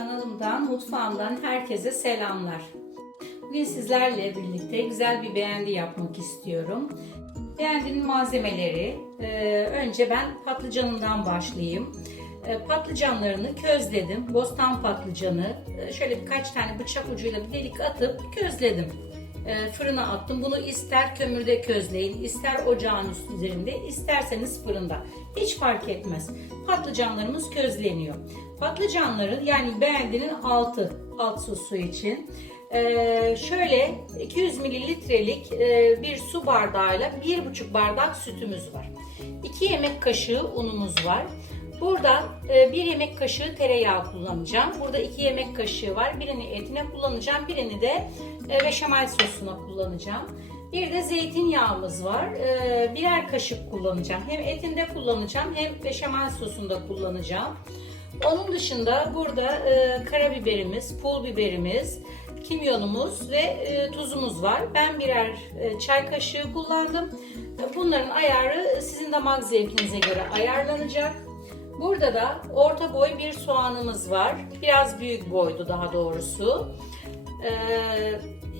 Kanalımdan, mutfağımdan herkese selamlar. Bugün sizlerle birlikte güzel bir beğendi yapmak istiyorum. Beğendinin malzemeleri, e, önce ben patlıcanından başlayayım. E, Patlıcanlarını közledim. Bostan patlıcanı e, şöyle birkaç tane bıçak ucuyla bir delik atıp közledim. E, Fırına attım. Bunu ister kömürde közleyin, ister ocağın üzerinde, isterseniz fırında. Hiç fark etmez. Patlıcanlarımız közleniyor. Patlıcanları yani beğendinin altı, alt sosu için ee, şöyle 200 mililitrelik e, bir su bardağıyla 1,5 bardak sütümüz var. 2 yemek kaşığı unumuz var. Burada e, 1 yemek kaşığı tereyağı kullanacağım. Burada 2 yemek kaşığı var. Birini etine kullanacağım. Birini de e, beşamel sosuna kullanacağım. Bir de zeytinyağımız var. E, birer kaşık kullanacağım. Hem etinde kullanacağım hem beşamel sosunda kullanacağım. Onun dışında burada karabiberimiz, pul biberimiz, kimyonumuz ve tuzumuz var. Ben birer çay kaşığı kullandım. Bunların ayarı sizin damak zevkinize göre ayarlanacak. Burada da orta boy bir soğanımız var. Biraz büyük boydu daha doğrusu.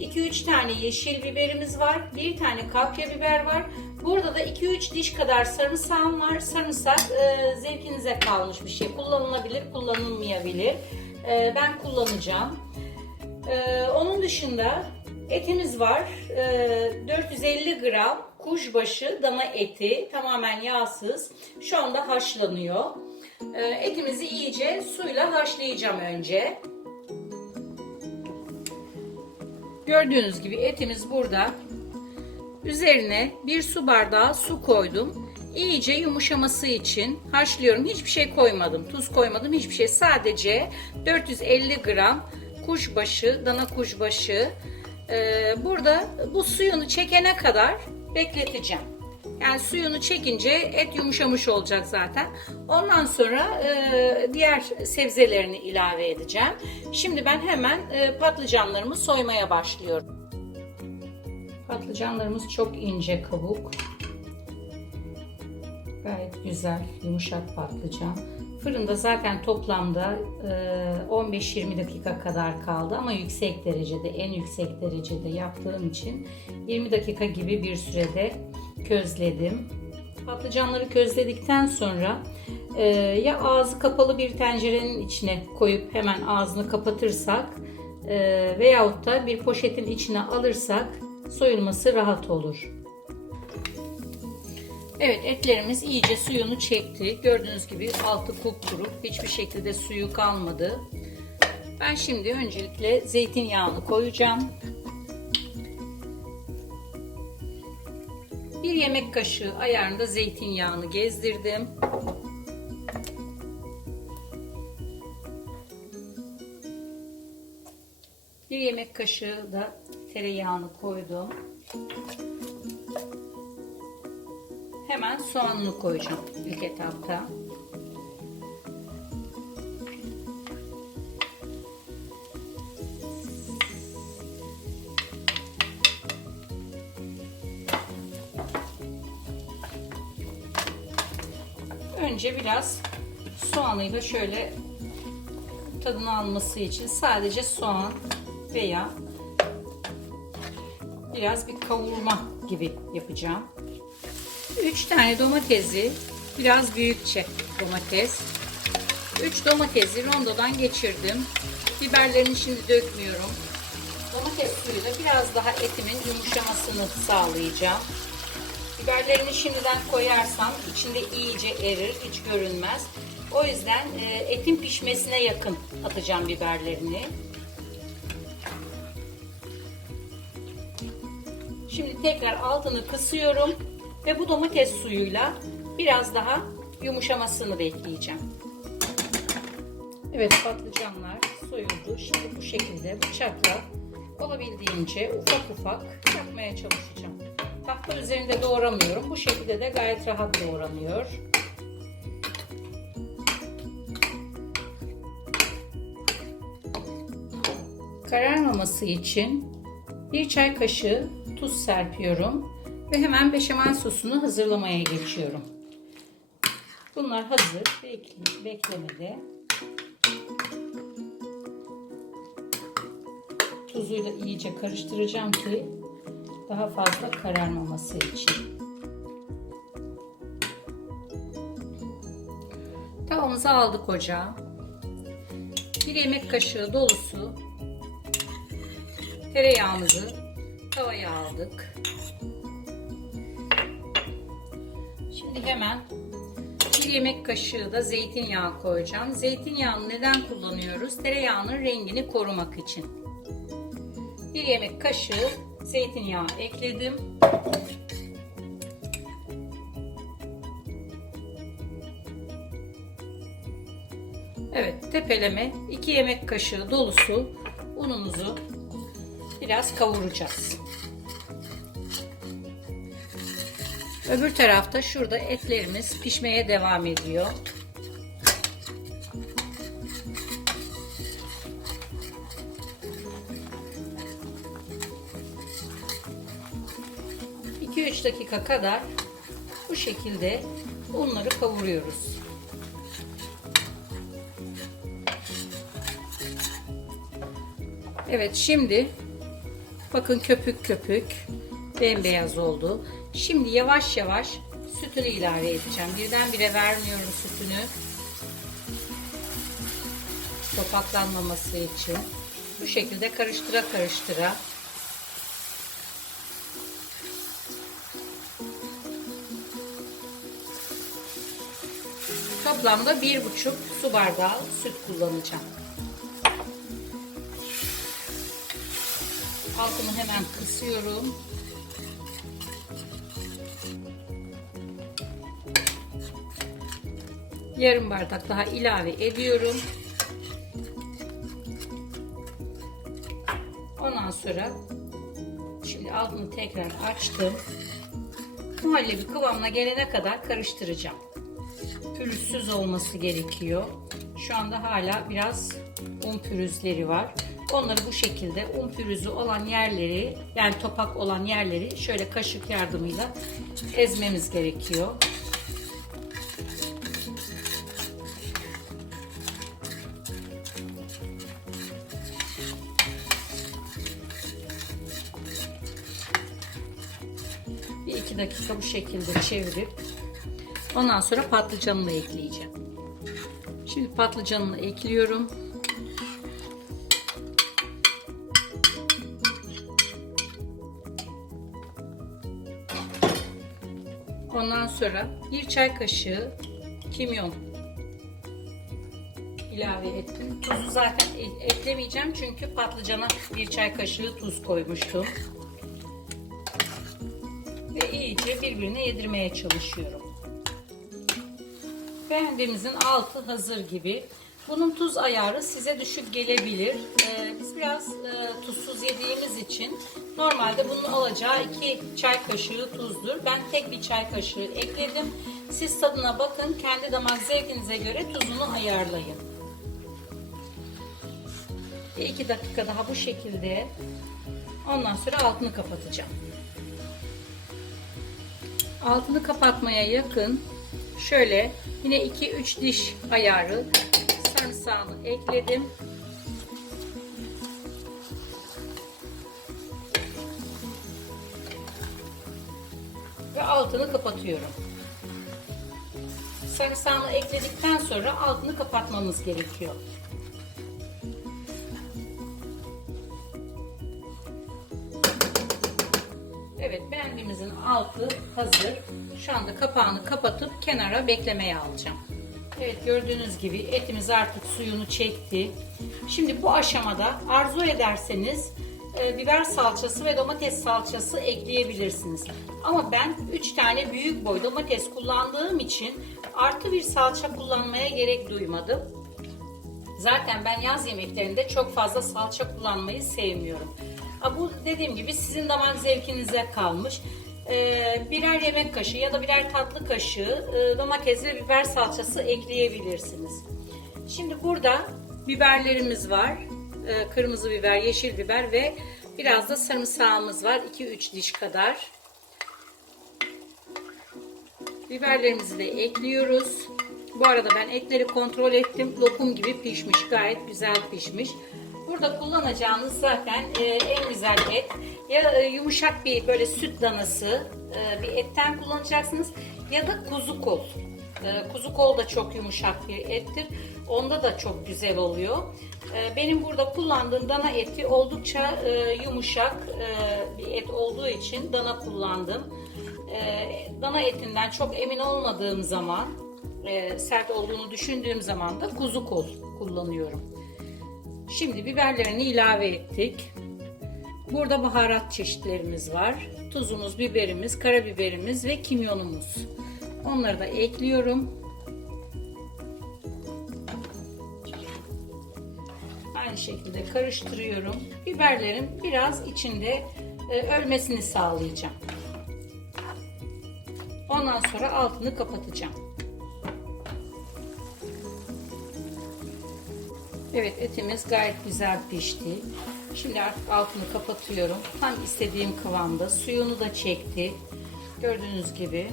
2-3 tane yeşil biberimiz var. Bir tane kapya biber var. Burada da 2-3 diş kadar sarımsağım var. Sarımsak e, zevkinize kalmış bir şey. Kullanılabilir, kullanılmayabilir. E, ben kullanacağım. E, onun dışında etimiz var. E, 450 gram kuşbaşı dana eti. Tamamen yağsız. Şu anda haşlanıyor. E, etimizi iyice suyla haşlayacağım önce. Gördüğünüz gibi etimiz burada. Üzerine bir su bardağı su koydum. İyice yumuşaması için haşlıyorum. Hiçbir şey koymadım. Tuz koymadım. Hiçbir şey. Sadece 450 gram kuşbaşı, dana kuşbaşı. Ee, burada bu suyunu çekene kadar bekleteceğim. Yani suyunu çekince et yumuşamış olacak zaten. Ondan sonra e, diğer sebzelerini ilave edeceğim. Şimdi ben hemen e, patlıcanlarımı soymaya başlıyorum. Patlıcanlarımız çok ince kabuk. Gayet güzel, yumuşak patlıcan. Fırında zaten toplamda e, 15-20 dakika kadar kaldı ama yüksek derecede, en yüksek derecede yaptığım için 20 dakika gibi bir sürede közledim. Patlıcanları közledikten sonra e, ya ağzı kapalı bir tencerenin içine koyup hemen ağzını kapatırsak e, veyahut da bir poşetin içine alırsak soyulması rahat olur. Evet etlerimiz iyice suyunu çekti. Gördüğünüz gibi altı kupkuru. Hiçbir şekilde suyu kalmadı. Ben şimdi öncelikle zeytinyağını koyacağım. Bir yemek kaşığı ayarında zeytinyağını gezdirdim. Bir yemek kaşığı da tereyağını koydum. Hemen soğanını koyacağım ilk etapta. Önce biraz soğanıyla şöyle tadını alması için sadece soğan veya biraz bir kavurma gibi yapacağım. 3 tane domatesi, biraz büyükçe domates. 3 domatesi rondodan geçirdim. Biberlerini şimdi dökmüyorum. Domates suyuyla biraz daha etimin yumuşamasını sağlayacağım. Biberlerini şimdiden koyarsam içinde iyice erir, hiç görünmez. O yüzden e, etin pişmesine yakın atacağım biberlerini. Şimdi tekrar altını kısıyorum ve bu domates suyuyla biraz daha yumuşamasını bekleyeceğim. Evet patlıcanlar soyuldu. Şimdi bu şekilde bıçakla olabildiğince ufak ufak yapmaya çalışacağım. Tahta üzerinde doğramıyorum. Bu şekilde de gayet rahat doğranıyor. Kararmaması için bir çay kaşığı tuz serpiyorum ve hemen beşamel sosunu hazırlamaya geçiyorum. Bunlar hazır. Bekle, beklemede. tuzuyla iyice karıştıracağım ki daha fazla kararmaması için. Tavamızı aldık ocağa. Bir yemek kaşığı dolusu tereyağımızı tavaya aldık. Şimdi hemen bir yemek kaşığı da zeytinyağı koyacağım. Zeytinyağını neden kullanıyoruz? Tereyağının rengini korumak için. Bir yemek kaşığı zeytinyağı ekledim. Evet, tepeleme 2 yemek kaşığı dolusu unumuzu biraz kavuracağız. Öbür tarafta şurada etlerimiz pişmeye devam ediyor. İki üç dakika kadar bu şekilde unları kavuruyoruz. Evet şimdi bakın köpük köpük bembeyaz oldu. Şimdi yavaş yavaş sütünü ilave edeceğim. Birdenbire vermiyorum sütünü. Topaklanmaması için. Bu şekilde karıştıra karıştıra Toplamda bir buçuk su bardağı süt kullanacağım. Altını hemen kısıyorum. Yarım bardak daha ilave ediyorum. Ondan sonra şimdi altını tekrar açtım. Muhallebi kıvamına gelene kadar karıştıracağım. Pürüzsüz olması gerekiyor. Şu anda hala biraz un pürüzleri var. Onları bu şekilde un pürüzü olan yerleri yani topak olan yerleri şöyle kaşık yardımıyla ezmemiz gerekiyor. Dakika bu şekilde çevirip ondan sonra patlıcanını ekleyeceğim. Şimdi patlıcanını ekliyorum. Ondan sonra bir çay kaşığı kimyon ilave ettim. Tuzu zaten e- eklemeyeceğim çünkü patlıcana bir çay kaşığı tuz koymuştum. İyice birbirine yedirmeye çalışıyorum. Beğendiğimizin altı hazır gibi. Bunun tuz ayarı size düşük gelebilir. Ee, biz biraz e, tuzsuz yediğimiz için normalde bunun alacağı 2 çay kaşığı tuzdur. Ben tek bir çay kaşığı ekledim. Siz tadına bakın. Kendi damak zevkinize göre tuzunu ayarlayın. Bir iki dakika daha bu şekilde. Ondan sonra altını kapatacağım. Altını kapatmaya yakın şöyle yine 2-3 diş ayarı sarımsağını ekledim. Ve altını kapatıyorum. Sarımsağını ekledikten sonra altını kapatmamız gerekiyor. Evet beğendiğimizin altı hazır. Şu anda kapağını kapatıp kenara beklemeye alacağım. Evet gördüğünüz gibi etimiz artık suyunu çekti. Şimdi bu aşamada arzu ederseniz e, biber salçası ve domates salçası ekleyebilirsiniz. Ama ben 3 tane büyük boy domates kullandığım için artı bir salça kullanmaya gerek duymadım. Zaten ben yaz yemeklerinde çok fazla salça kullanmayı sevmiyorum. Bu dediğim gibi sizin damak zevkinize kalmış. Ee, birer yemek kaşığı ya da birer tatlı kaşığı e, domates ve biber salçası ekleyebilirsiniz. Şimdi burada biberlerimiz var. Ee, kırmızı biber, yeşil biber ve biraz da sarımsağımız var. 2-3 diş kadar. Biberlerimizi de ekliyoruz. Bu arada ben etleri kontrol ettim. Lokum gibi pişmiş. Gayet güzel pişmiş. Burada kullanacağınız zaten e, en güzel et ya e, yumuşak bir böyle süt danası e, bir etten kullanacaksınız ya da kuzu kol. E, kuzu kol da çok yumuşak bir ettir. Onda da çok güzel oluyor. E, benim burada kullandığım dana eti oldukça e, yumuşak e, bir et olduğu için dana kullandım. E, dana etinden çok emin olmadığım zaman e, sert olduğunu düşündüğüm zaman da kuzu kol kullanıyorum. Şimdi biberlerini ilave ettik. Burada baharat çeşitlerimiz var. Tuzumuz, biberimiz, karabiberimiz ve kimyonumuz. Onları da ekliyorum. Aynı şekilde karıştırıyorum. Biberlerin biraz içinde e, ölmesini sağlayacağım. Ondan sonra altını kapatacağım. Evet etimiz gayet güzel pişti. Şimdi artık altını kapatıyorum. Tam istediğim kıvamda. Suyunu da çekti. Gördüğünüz gibi.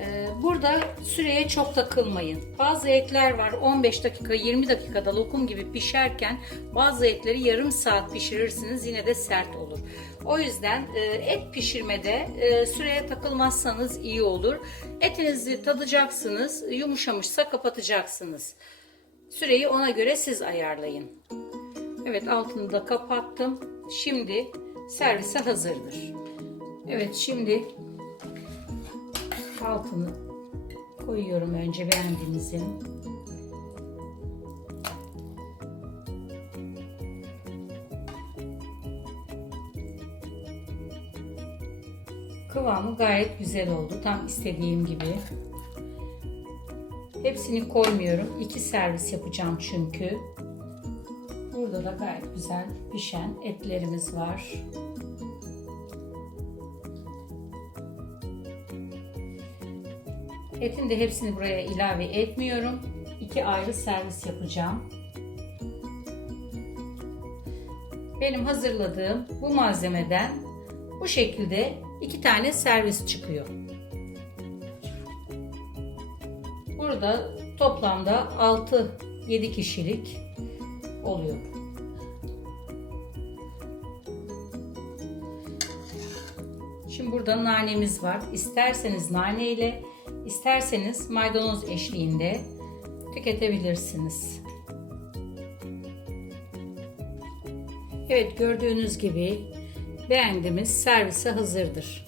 Ee, Burada süreye çok takılmayın. Bazı etler var 15 dakika 20 dakikada lokum gibi pişerken bazı etleri yarım saat pişirirsiniz yine de sert olur. O yüzden e, et pişirmede e, süreye takılmazsanız iyi olur. Etinizi tadacaksınız yumuşamışsa kapatacaksınız. Süreyi ona göre siz ayarlayın. Evet altını da kapattım. Şimdi servise hazırdır. Evet şimdi altını koyuyorum önce beğendiğinizin. Kıvamı gayet güzel oldu. Tam istediğim gibi. Hepsini koymuyorum. İki servis yapacağım çünkü. Burada da gayet güzel pişen etlerimiz var. Etin de hepsini buraya ilave etmiyorum. İki ayrı servis yapacağım. Benim hazırladığım bu malzemeden bu şekilde iki tane servis çıkıyor. Burada toplamda 6-7 kişilik oluyor. Şimdi burada nanemiz var. İsterseniz nane ile, isterseniz maydanoz eşliğinde tüketebilirsiniz. Evet gördüğünüz gibi beğendiğimiz servise hazırdır.